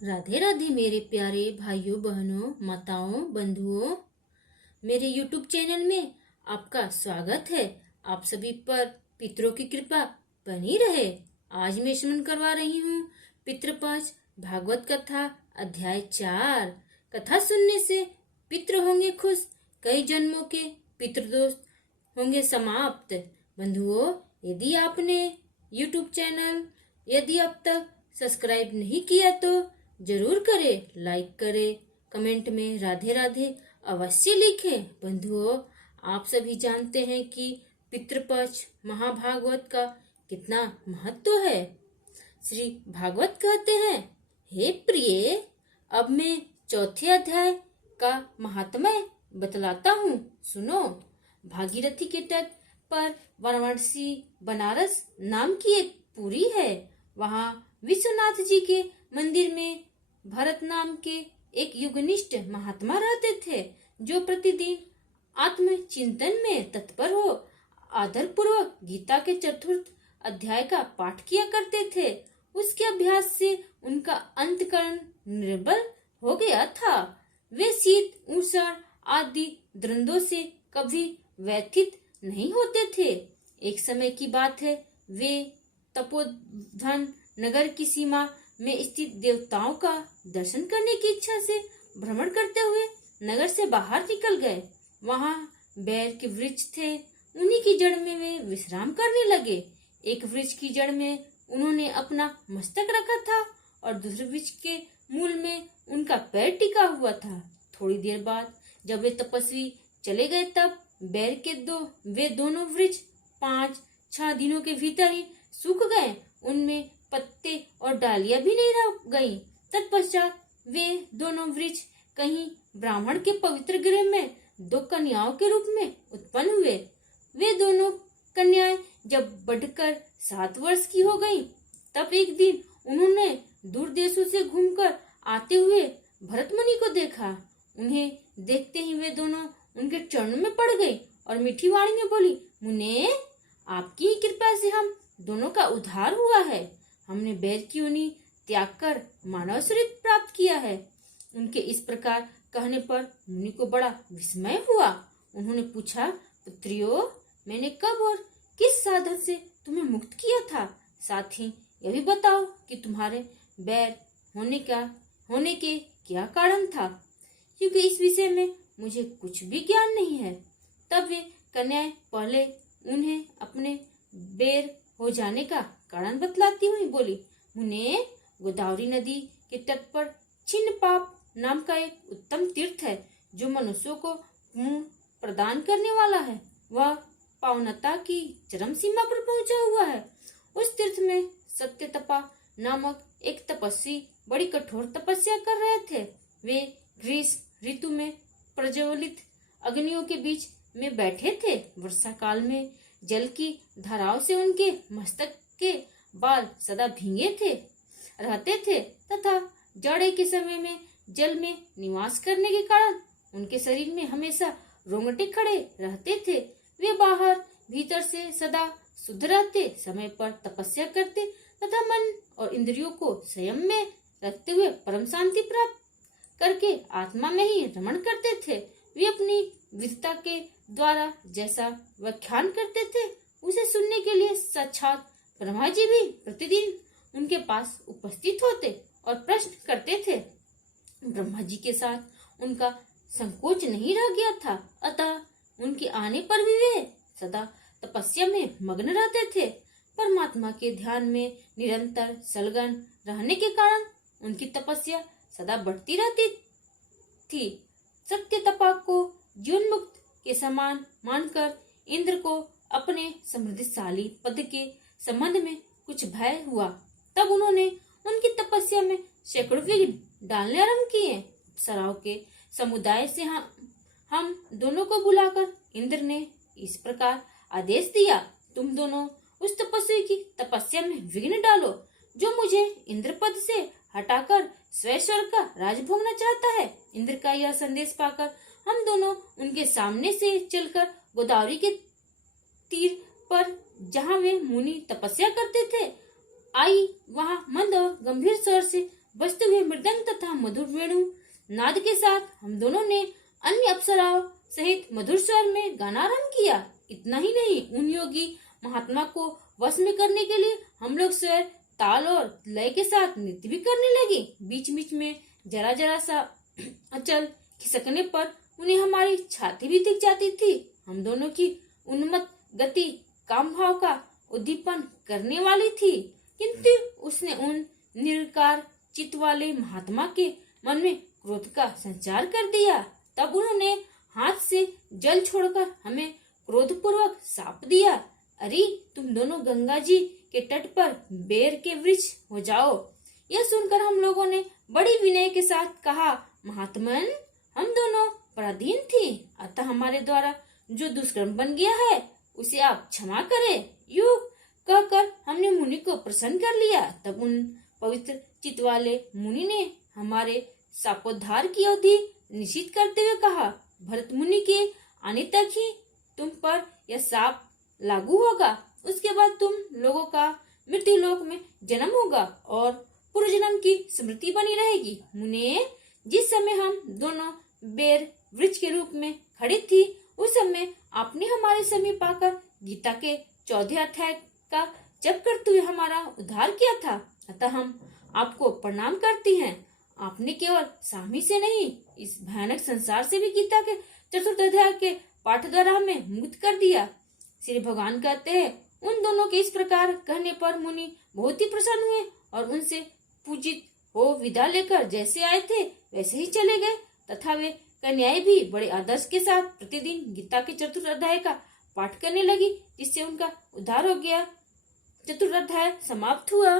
राधे राधे मेरे प्यारे भाइयों बहनों माताओं बंधुओं। मेरे YouTube चैनल में आपका स्वागत है। आप सभी पर पितरों की कृपा बनी रहे। आज मैं स्मरण करवा रही हूँ पितृपक्ष भागवत कथा अध्याय 4। कथा सुनने से पितृ होंगे खुश, कई जन्मों के पितृदोष होंगे समाप्त। बंधुओं, यदि आपने YouTube चैनल यदि अब तक सब्सक्राइब नहीं किया तो जरूर करें, लाइक करें, कमेंट में राधे राधे अवश्य लिखें। बंधुओं, आप सभी जानते हैं कि पितृपक्ष महाभागवत का कितना महत्व है। श्री भागवत कहते हैं, हे प्रिय, अब मैं चौथे अध्याय का महात्म्य बतलाता हूँ, सुनो। भागीरथी के तट पर वाराणसी बनारस नाम की एक पुरी है। वहाँ विश्वनाथ जी के मंदिर में भरत नाम के एक युगनिष्ठ महात्मा रहते थे, जो प्रतिदिन आत्मचिंतन में तत्पर हो आदर पूर्वक गीता के चतुर्थ अध्याय का पाठ किया करते थे। उसके अभ्यास से उनका अंतःकरण निर्बल हो गया था। वे शीत उषण आदि द्वंद्वों से कभी व्यथित नहीं होते थे। एक समय की बात है, वे तपोधन नगर की सीमा में स्थित देवताओं का दर्शन करने की इच्छा से भ्रमण करते हुए नगर से बाहर निकल गए। वहां बैर के वृक्ष थे, उन्हीं की जड़ में वे विश्राम करने लगे। एक वृक्ष की जड़ में उन्होंने अपना मस्तक रखा था और दूसरे वृक्ष के मूल में उनका पैर टिका हुआ था। थोड़ी देर बाद जब वे तपस्वी चले गए, तब बैर के वे दोनों वृक्ष 5-6 दिनों के भीतर ही सूख गए। उनमें पत्ते और डालियां भी नहीं रह गईं। तत्पश्चात वे दोनों वृक्ष कहीं ब्राह्मण के पवित्र गृह में 2 कन्याओं के रूप में उत्पन्न हुए। वे दोनों कन्याएं जब बढ़कर 7 वर्ष की हो गईं, तब एक दिन उन्होंने दूर देशों से घूमकर आते हुए भरत मुनि को देखा। उन्हें देखते ही वे दोनों उनके चरणों में पड़ गई और मीठी वाणी में बोली, मुने, आपकी ही कृपा से हम दोनों का उद्धार हुआ है। हमने बैर की योनि त्याग कर मानव शरीर प्राप्त किया है। उनके इस प्रकार कहने पर मुनि को बड़ा विस्मय हुआ। उन्होंने पूछा, पुत्रियों, मैंने कब और किस साधन से तुम्हें मुक्त किया था? साथ ही यह भी बताओ कि तुम्हारे बैर होने के क्या कारण था, क्योंकि इस विषय में मुझे कुछ भी ज्ञान नहीं है। तब वे कन्याएं पहले उन्हें अपने बैर हो जाने का कारण बतलाती हुई बोली, मुने, गोदावरी नदी के तट पर छिन्न पाप नाम का एक उत्तम तीर्थ है, जो मनुष्यों को पुण्य प्रदान करने वाला है। वह पावनता की चरम सीमा पर पहुंचा हुआ है। उस तीर्थ में सत्यतपा नामक एक तपस्वी बड़ी कठोर तपस्या कर रहे थे। वे ग्रीष्म ऋतु में प्रज्वलित अग्नियों के बीच में बैठे थे। वर्षा काल में जल की धाराओं से उनके मस्तक के बाल सदा भीगे रहते थे तथा जाड़े के समय में जल में निवास करने के कारण उनके शरीर में हमेशा रोंगटे खड़े रहते थे। वे बाहर भीतर से सदा शुद्ध रहते, समय पर तपस्या करते तथा मन और इंद्रियों को संयम में रखते हुए परम शांति प्राप्त करके आत्मा में ही रमण करते थे। वे अपनी विद्वता के द्वारा जैसा व्याख्यान करते थे, उसे सुनने के लिए साक्षात ब्रह्मा जी भी प्रतिदिन उनके पास उपस्थित होते और प्रश्न करते थे। ब्रह्मा जी के साथ उनका संकोच नहीं रह गया था, अतः उनके आने पर भी वे सदा तपस्या में मग्न रहते थे। परमात्मा के ध्यान में निरंतर संलग्न रहने के कारण उनकी तपस्या सदा बढ़ती रहती थी। सत्य तपा को जीवन मुक्त के समान मानकर इंद्र को अपने समृद्धिशाली पद के संबंध में कुछ भय हुआ। तब उन्होंने उनकी तपस्या में सैकड़ों विघ्न डालने आरंभ किए। अप्सराओं के समुदाय से हम दोनों को बुलाकर इंद्र ने इस प्रकार आदेश दिया, तुम दोनों उस तपस्वी की तपस्या में विघ्न डालो, जो मुझे इंद्र पद से हटाकर स्वेश्वर का राज भोगना चाहता है। इंद्र का यह संदेश पाकर हम दोनों उनके सामने से चलकर गोदावरी के तीर पर, जहाँ वे मुनि तपस्या करते थे, आई वहाँ मंद और गंभीर स्वर से बजते हुए मृदंग तथा मधुर वेणु नाद के साथ हम दोनों ने अन्य अप्सराओं सहित मधुर स्वर में गाना आरंभ किया। इतना ही नहीं, उन योगी महात्मा को वश में करने के लिए हम लोग स्वर, ताल और लय के साथ नृत्य भी करने लगे। बीच बीच में जरा जरा सा अचल खिसकने पर उन्हें हमारी छाती भी दिख जाती थी। हम दोनों की उन्मत्त गति काम भाव का उद्दीपन करने वाली थी, किंतु उसने उन निराकार चित्त वाले महात्मा के मन में क्रोध का संचार कर दिया। तब उन्होंने हाथ से जल छोड़कर हमें क्रोधपूर्वक शाप दिया, अरे तुम दोनों गंगा जी के तट पर बेर के वृक्ष हो जाओ। यह सुनकर हम लोगों ने बड़ी विनय के साथ कहा, महात्मन हम दोनों पराधीन थे, अतः हमारे द्वारा जो दुष्कर्म बन गया है उसे आप क्षमा करें। यूं कहकर हमने मुनि को प्रसन्न कर लिया। तब उन पवित्र चित्त वाले मुनि ने हमारे शापोद्धार की अवधि निश्चित करते हुए कहा, भरत मुनि के आने तक ही तुम पर यह शाप लागू होगा। उसके बाद तुम लोगों का मृत्यु लोक में जन्म होगा और पूर्व जन्म की स्मृति बनी रहेगी। मुने, जिस समय हम दोनों बेर वृक्ष के रूप में खड़ी थी, उस समय आपने हमारे समीप आकर गीता के 14 अध्याय का जप करते हुए हमारा उद्धार किया था, अतः हम आपको प्रणाम करती हैं। आपने केवल स्वामी से नहीं, इस भयानक संसार से भी गीता के 4 अध्याय के पाठ द्वारा हमें मुक्त कर दिया। श्री भगवान कहते हैं, उन दोनों के इस प्रकार कहने पर मुनि बहुत ही प्रसन्न हुए और उनसे पूजित हो विदा लेकर जैसे आए थे वैसे ही चले गए, तथा वे कन्याएं भी बड़े आदर्श के साथ प्रतिदिन गीता के 4 अध्याय का पाठ करने लगी, जिससे उनका उद्धार हो गया। 4 अध्याय समाप्त हुआ।